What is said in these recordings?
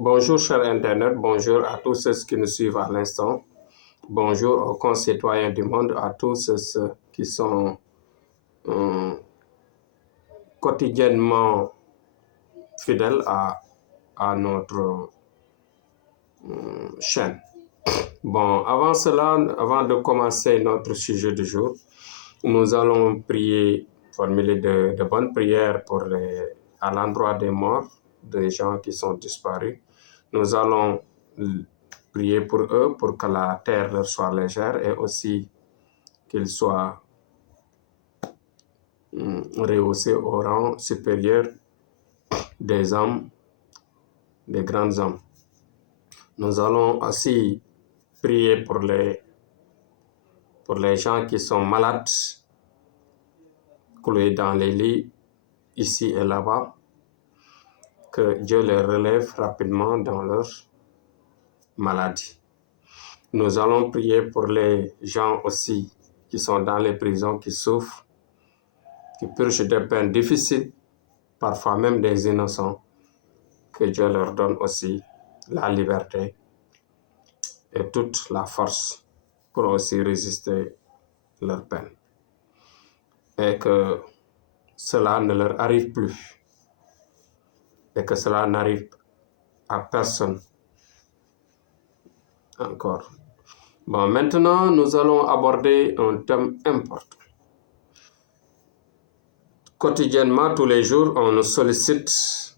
Bonjour chers internautes, bonjour à tous ceux qui nous suivent à l'instant. Bonjour aux concitoyens du monde, à tous ceux qui sont quotidiennement fidèles à notre chaîne. Bon, avant cela, avant de commencer notre sujet du jour, nous allons prier, formuler de bonnes prières à l'endroit des morts, des gens qui sont disparus. Nous allons prier pour eux, pour que la terre leur soit légère et aussi qu'ils soient rehaussés au rang supérieur des âmes, des grandes âmes. Nous allons aussi prier pour les gens qui sont malades, cloués dans les lits, ici et là-bas, que Dieu les relève rapidement dans leur maladie. Nous allons prier pour les gens aussi qui sont dans les prisons, qui souffrent, qui purgent des peines difficiles, parfois même des innocents, que Dieu leur donne aussi la liberté et toute la force pour aussi résister leur peine. Et que cela ne leur arrive plus. Et que cela n'arrive à personne encore. Bon, maintenant, nous allons aborder un thème important. Quotidiennement, tous les jours, on nous sollicite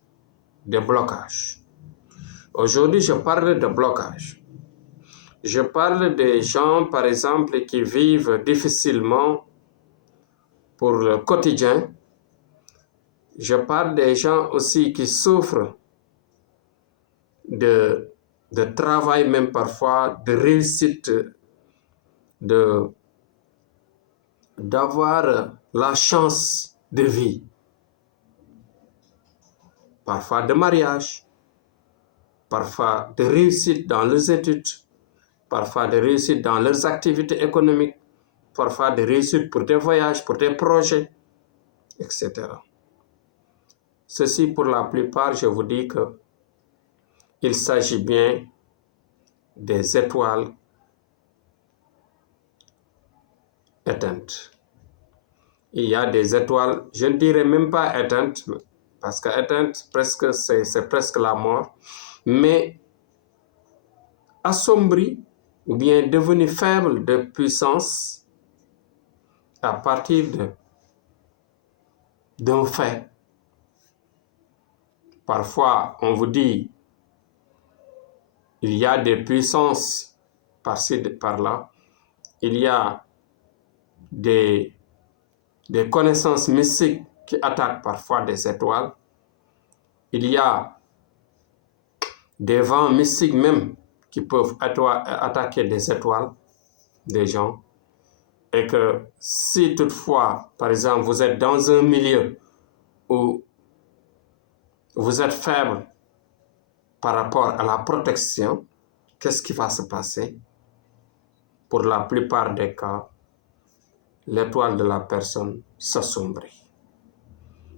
des blocages. Aujourd'hui, je parle de blocages. Je parle des gens, par exemple, qui vivent difficilement pour le quotidien. Je parle des gens aussi qui souffrent de travail, même parfois, de réussite, d'avoir la chance de vie. Parfois de mariage, parfois de réussite dans leurs études, parfois de réussite dans leurs activités économiques, parfois de réussite pour des voyages, pour des projets, etc. Ceci, pour la plupart, je vous dis que il s'agit bien des étoiles éteintes. Il y a des étoiles, je ne dirais même pas éteintes, parce que éteinte, presque, c'est presque la mort, mais assombries ou bien devenues faibles de puissance à partir d'un fait. Parfois, on vous dit, il y a des puissances par-ci, par-là, il y a des connaissances mystiques qui attaquent parfois des étoiles, il y a des vents mystiques même qui peuvent attaquer des étoiles, des gens, et que si toutefois, par exemple, vous êtes dans un milieu où vous êtes faible par rapport à la protection, qu'est-ce qui va se passer? Pour la plupart des cas, l'étoile de la personne s'assombrit.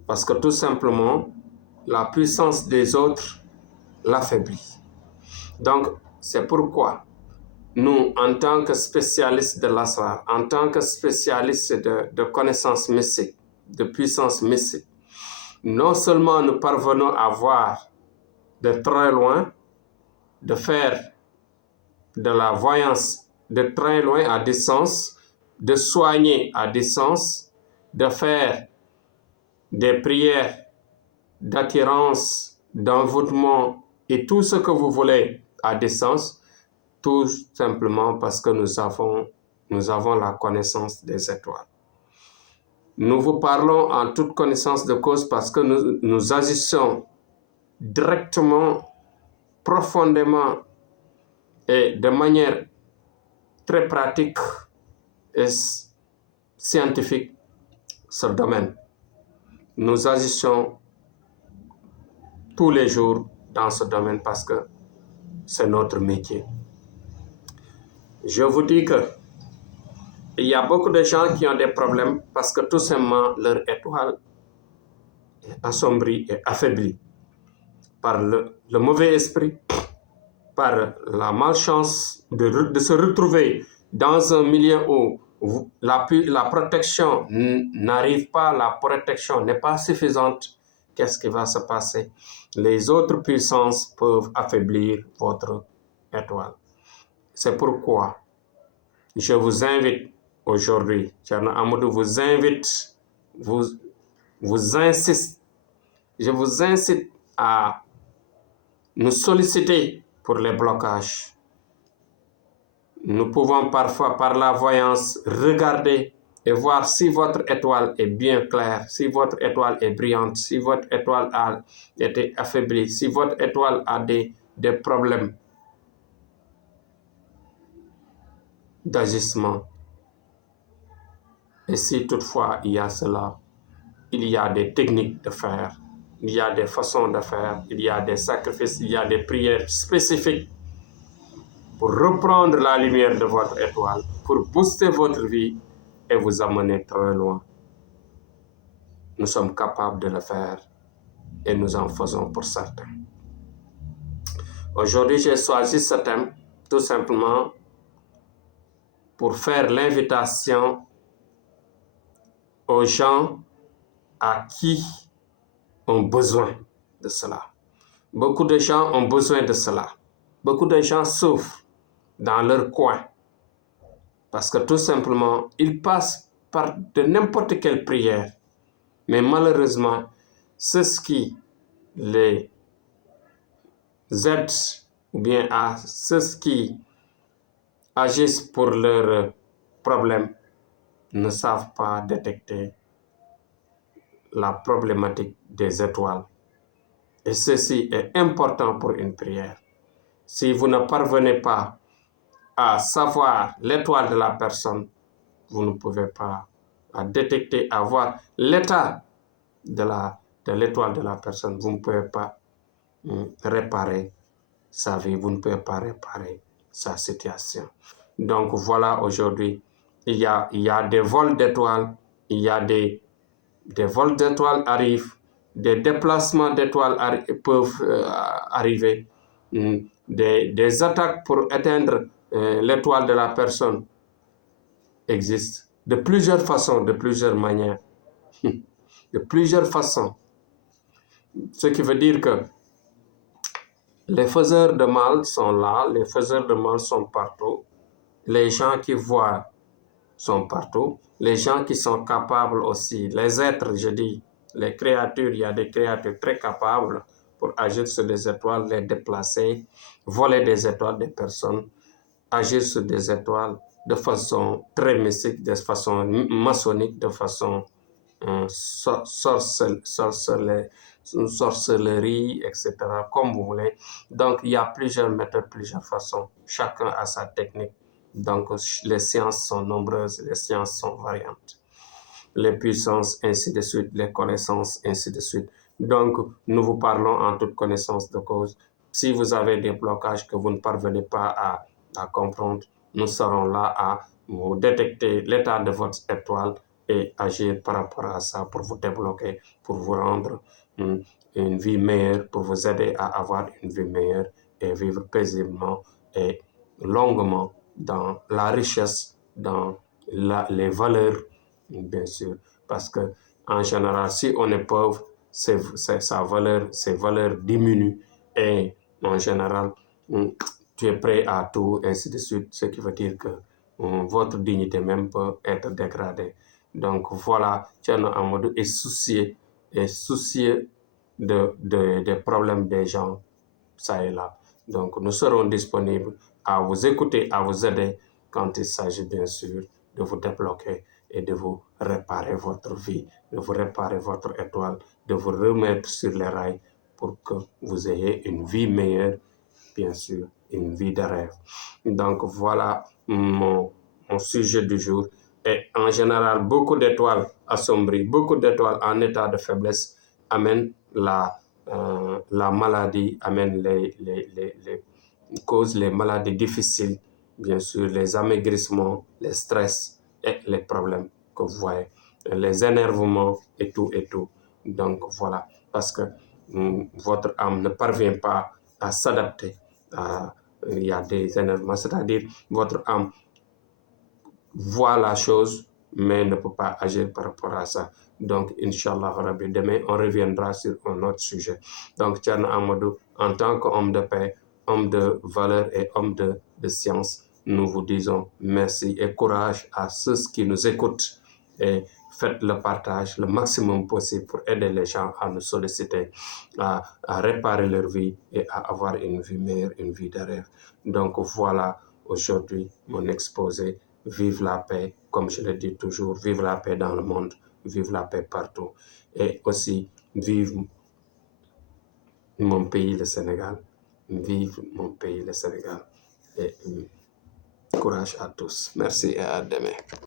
Parce que tout simplement, la puissance des autres l'affaiblit. Donc, c'est pourquoi nous, en tant que spécialistes de l'asrar, en tant que spécialistes de connaissances mystiques, de puissance mystique, non seulement nous parvenons à voir de très loin, de faire de la voyance de très loin à distance, de soigner à distance, de faire des prières d'attirance, d'envoûtement et tout ce que vous voulez à distance, tout simplement parce que nous avons la connaissance des étoiles. Nous vous parlons en toute connaissance de cause parce que nous agissons directement, profondément et de manière très pratique et scientifique ce domaine. Nous agissons tous les jours dans ce domaine parce que c'est notre métier. Je vous dis que il y a beaucoup de gens qui ont des problèmes parce que tout simplement leur étoile est assombrie et affaiblie. par le mauvais esprit, par la malchance de se retrouver dans un milieu où la protection n'arrive pas, la protection n'est pas suffisante, qu'est-ce qui va se passer? Les autres puissances peuvent affaiblir votre étoile. C'est pourquoi je vous invite aujourd'hui, Thierno Amadou vous invite, vous insiste, je vous incite à nous solliciter pour les blocages. Nous pouvons parfois, par la voyance, regarder et voir si votre étoile est bien claire, si votre étoile est brillante, si votre étoile a été affaiblie, si votre étoile a des problèmes d'agissement. Et si toutefois il y a cela, il y a des techniques de faire, il y a des façons de faire, il y a des sacrifices, il y a des prières spécifiques pour reprendre la lumière de votre étoile, pour booster votre vie et vous amener très loin. Nous sommes capables de le faire et nous en faisons pour certains. Aujourd'hui, j'ai choisi ce thème tout simplement pour faire l'invitation aux gens à qui ont besoin de cela. Beaucoup de gens ont besoin de cela. Beaucoup de gens souffrent dans leur coin parce que tout simplement, ils passent par de n'importe quelle prière. Mais malheureusement, c'est ce qui les aide ou bien à ceux qui agissent pour leurs problèmes ne savent pas détecter la problématique des étoiles. Et ceci est important pour une prière. Si vous ne parvenez pas à savoir l'étoile de la personne, vous ne pouvez pas à détecter, à voir l'état de l'étoile de la personne. Vous ne pouvez pas réparer sa vie, vous ne pouvez pas réparer sa situation. Donc voilà, aujourd'hui, il y a des vols d'étoiles, il y a des vols d'étoiles arrivent, des déplacements d'étoiles peuvent arriver, des attaques pour atteindre l'étoile de la personne existent de plusieurs façons, de plusieurs manières, de plusieurs façons. Ce qui veut dire que les faiseurs de mal sont là, les faiseurs de mal sont partout, les gens qui voient sont partout, les gens qui sont capables aussi, les êtres, je dis, les créatures, il y a des créatures très capables pour agir sur des étoiles, les déplacer, voler des étoiles des personnes, agir sur des étoiles de façon très mystique, de façon maçonnique, de façon sorcellerie, etc., comme vous voulez. Donc, il y a plusieurs méthodes, plusieurs façons. Chacun a sa technique. Donc, les sciences sont nombreuses, les sciences sont variantes. Les puissances, ainsi de suite, les connaissances, ainsi de suite. Donc, nous vous parlons en toute connaissance de cause. Si vous avez des blocages que vous ne parvenez pas à comprendre, nous serons là à vous détecter l'état de votre étoile et agir par rapport à ça pour vous débloquer, pour vous rendre une vie meilleure, pour vous aider à avoir une vie meilleure et vivre paisiblement et longuement dans la richesse, dans les valeurs, bien sûr. Parce que en général, si on est pauvre, ses valeurs diminuent et en général, tu es prêt à tout, ainsi de suite, ce qui veut dire que votre dignité même peut être dégradée. Donc voilà, Thierno Amadou est soucieux des problèmes des gens, ça et là. Donc nous serons disponibles à vous écouter, à vous aider quand il s'agit bien sûr de vous débloquer et de vous réparer votre vie, de vous réparer votre étoile, de vous remettre sur les rails pour que vous ayez une vie meilleure, bien sûr, une vie de rêve. Donc voilà mon sujet du jour. Et en général, beaucoup d'étoiles assombries, beaucoup d'étoiles en état de faiblesse amènent la maladie, amènent causent les maladies difficiles, bien sûr, les amaigrissements, les stress et les problèmes que vous voyez, les énervements et tout et tout. Donc voilà, parce que votre âme ne parvient pas à s'adapter il y a des énervements, c'est-à-dire votre âme voit la chose, mais ne peut pas agir par rapport à ça. Donc, Inch'Allah Rabbi, demain, on reviendra sur un autre sujet. Donc, Thierno Amadou, en tant qu'homme de paix, homme de valeur et homme de science, nous vous disons merci et courage à ceux qui nous écoutent et faites le partage le maximum possible pour aider les gens à nous solliciter, à réparer leur vie et à avoir une vie meilleure, une vie de rêve. Donc voilà aujourd'hui mon exposé. Vive la paix, comme je le dis toujours, vive la paix dans le monde, vive la paix partout. Et aussi, vive mon pays, le Sénégal. Vive mon pays, le Sénégal. Et courage à tous. Merci et à demain.